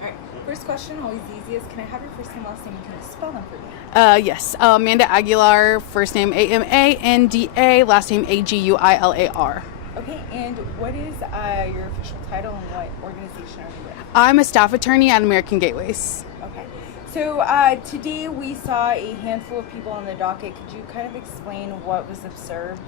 All right. First question, always the easiest. Can I have your first and last name and can you spell them for me? Yes. Amanda Aguilar, first name Amanda, last name Aguilar. Okay, and what is your official title and what organization are you with? I'm a staff attorney at American Gateways. Okay. So today we saw a handful of people on the docket. Could you kind of explain what was observed?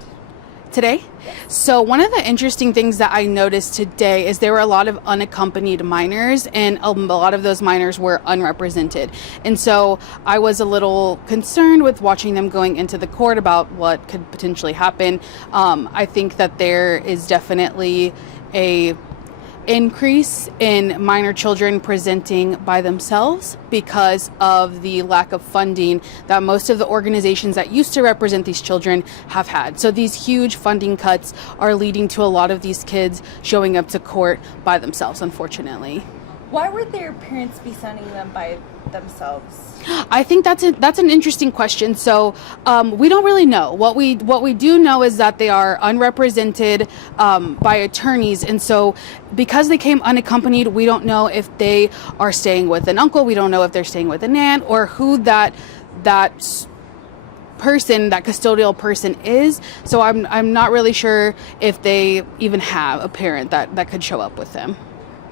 Today? So one of the interesting things that I noticed today is there were a lot of unaccompanied minors, and a lot of those minors were unrepresented. And so I was a little concerned with watching them going into the court about what could potentially happen. I think that there is definitely a increase in minor children presenting by themselves because of the lack of funding that most of the organizations that used to represent these children have had. So these huge funding cuts are leading to a lot of these kids showing up to court by themselves, unfortunately. Why would their parents be sending them by themselves? I think that's an interesting question. So we don't really know. What we do know is that they are unrepresented by attorneys, and so because they came unaccompanied, we don't know if they are staying with an uncle. We don't know if they're staying with an aunt or who that person, that custodial person is. So I'm not really sure if they even have a parent that could show up with them.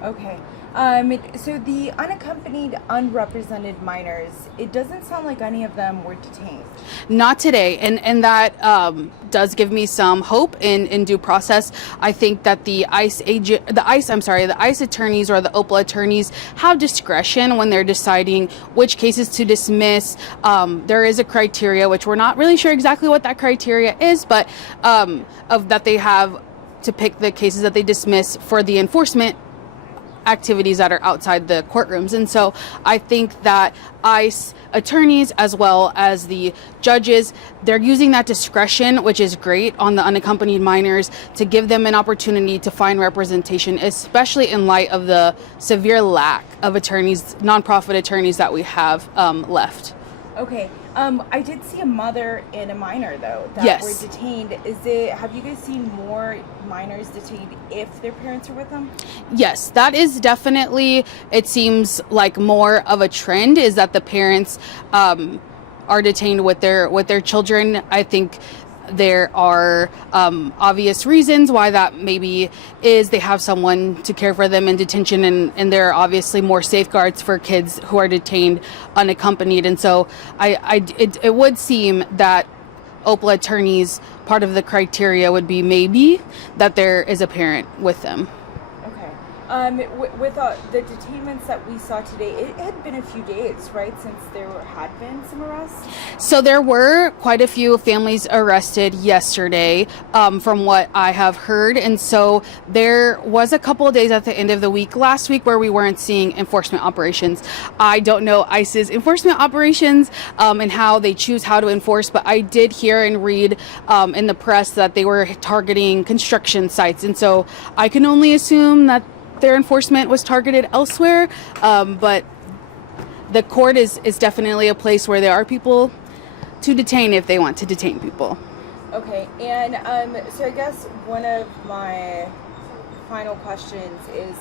Okay. So the unaccompanied, unrepresented minors, it doesn't sound like any of them were detained. Not today, and that does give me some hope in due process. I think that the ICE attorneys or the OPLA attorneys have discretion when they're deciding which cases to dismiss. There is a criteria, which we're not really sure exactly what that criteria is, but of that they have to pick the cases that they dismiss for the enforcement activities that are outside the courtrooms. And so I think that ICE attorneys, as well as the judges, they're using that discretion, which is great, on the unaccompanied minors to give them an opportunity to find representation, especially in light of the severe lack of attorneys, nonprofit attorneys that we have left. Okay. I did see a mother and a minor though that Yes. were detained. Have you guys seen more minors detained if their parents are with them? Yes, that is definitely, it seems like more of a trend, is that the parents are detained with their children. I think there are obvious reasons why that maybe is. They have someone to care for them in detention, and there are obviously more safeguards for kids who are detained unaccompanied. And so it would seem that OPLA attorneys, part of the criteria would be maybe that there is a parent with them. With the detainments that we saw today, it had been a few days, right, since there had been some arrests? So there were quite a few families arrested yesterday, from what I have heard. And so there was a couple of days at the end of the week last week where we weren't seeing enforcement operations. I don't know ICE's enforcement operations and how they choose how to enforce, but I did hear and read in the press that they were targeting construction sites. And so I can only assume that their enforcement was targeted elsewhere, but the court is definitely a place where there are people to detain if they want to detain people. Okay, and so I guess one of my final questions is,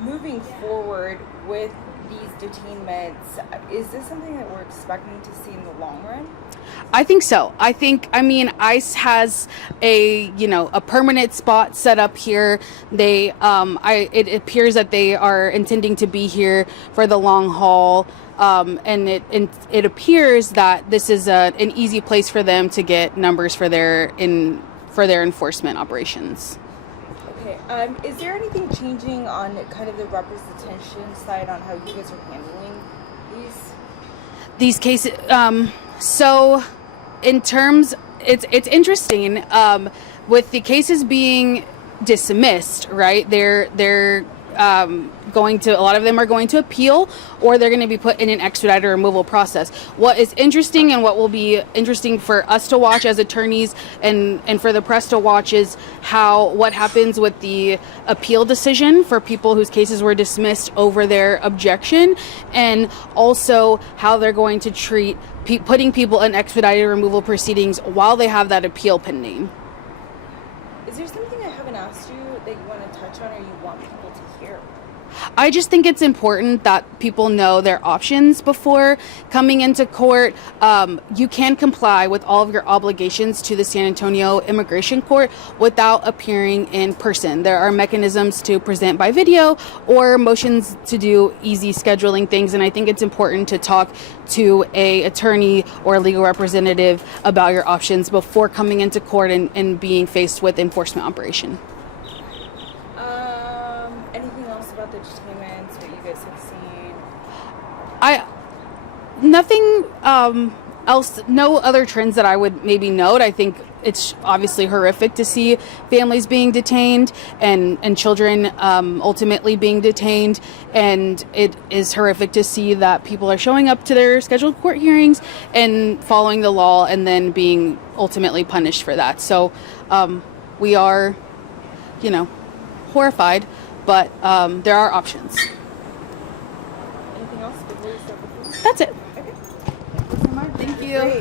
moving forward with these detainments, is this something that we're expecting to see in the long run? I think so. I mean, ICE has a permanent spot set up here. It appears that they are intending to be here for the long haul. And it appears that this is an easy place for them to get numbers for their enforcement operations. Okay. Is there anything changing on kind of the representation side on how you guys are handling these cases? So in terms, it's interesting, with the cases being dismissed, right? They're a lot of them are going to appeal, or they're going to be put in an expedited removal process. What is interesting, and what will be interesting for us to watch as attorneys and for the press to watch, is what happens with the appeal decision for people whose cases were dismissed over their objection, and also how they're going to treat putting people in expedited removal proceedings while they have that appeal pending. Is there something I haven't asked you that you want to touch on or you want people to hear? I just think it's important that people know their options before coming into court. You can comply with all of your obligations to the San Antonio Immigration Court without appearing in person. There are mechanisms to present by video or motions to do easy scheduling things, and I think it's important to talk to a attorney or a legal representative about your options before coming into court and being faced with enforcement operation. Anything else about the detainments, what you guys have seen? Nothing else, no other trends that I would maybe note. I think it's obviously horrific to see families being detained and children ultimately being detained. And it is horrific to see that people are showing up to their scheduled court hearings and following the law and then being ultimately punished for that. So we are, horrified, but there are options. Anything else before we start with you? That's it. Okay. Thank you. Great.